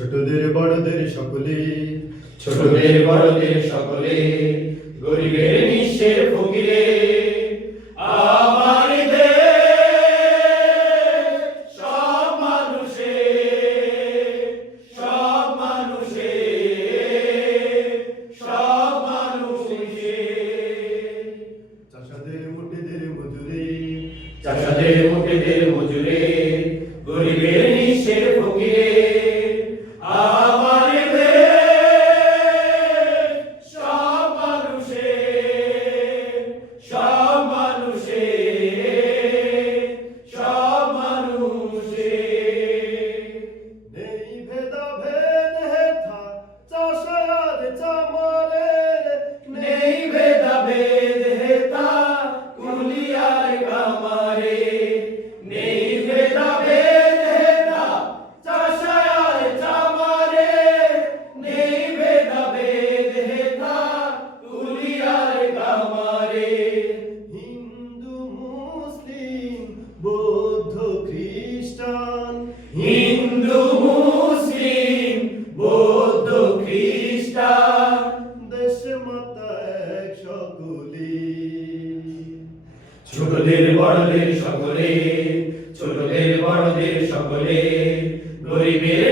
ছোটদের বড়দের সকলে, ছোটদের বড়দের সকলে, গরিবের নিঃস্বের ফকিরে, আমার দেশ সব মানুষের, সব মানুষের, সব মানুষের। চাষাদের মুঠেদের মজুরে, চাষাদের মুঠেদের মজুরে, গরিবের নিঃস্বের ফকিরে, আমার দেশ সব মানুষের, সব মানুষের, সব মানুষের। নেই ভেদাভেদ হেথা চাষার চামারের, নেই ভেদাভেদ হেথা কুলিয়ার কামারে, নেই ভেদাভেদ হেথা চাষার চামারে, নেই ভেদাভেদ হেথা কুলিয়ার কামারে। হিন্দু মুসলিম বৌদ্ধ খ্রিস্টান, হিন্দু মুসলিম বৌদ্ধ খ্রিস্টান, দেশ মাতা এক সকলে। ছোটদের বড়দের সকলে, ছোটদের বড়দের সকলে, গরিবের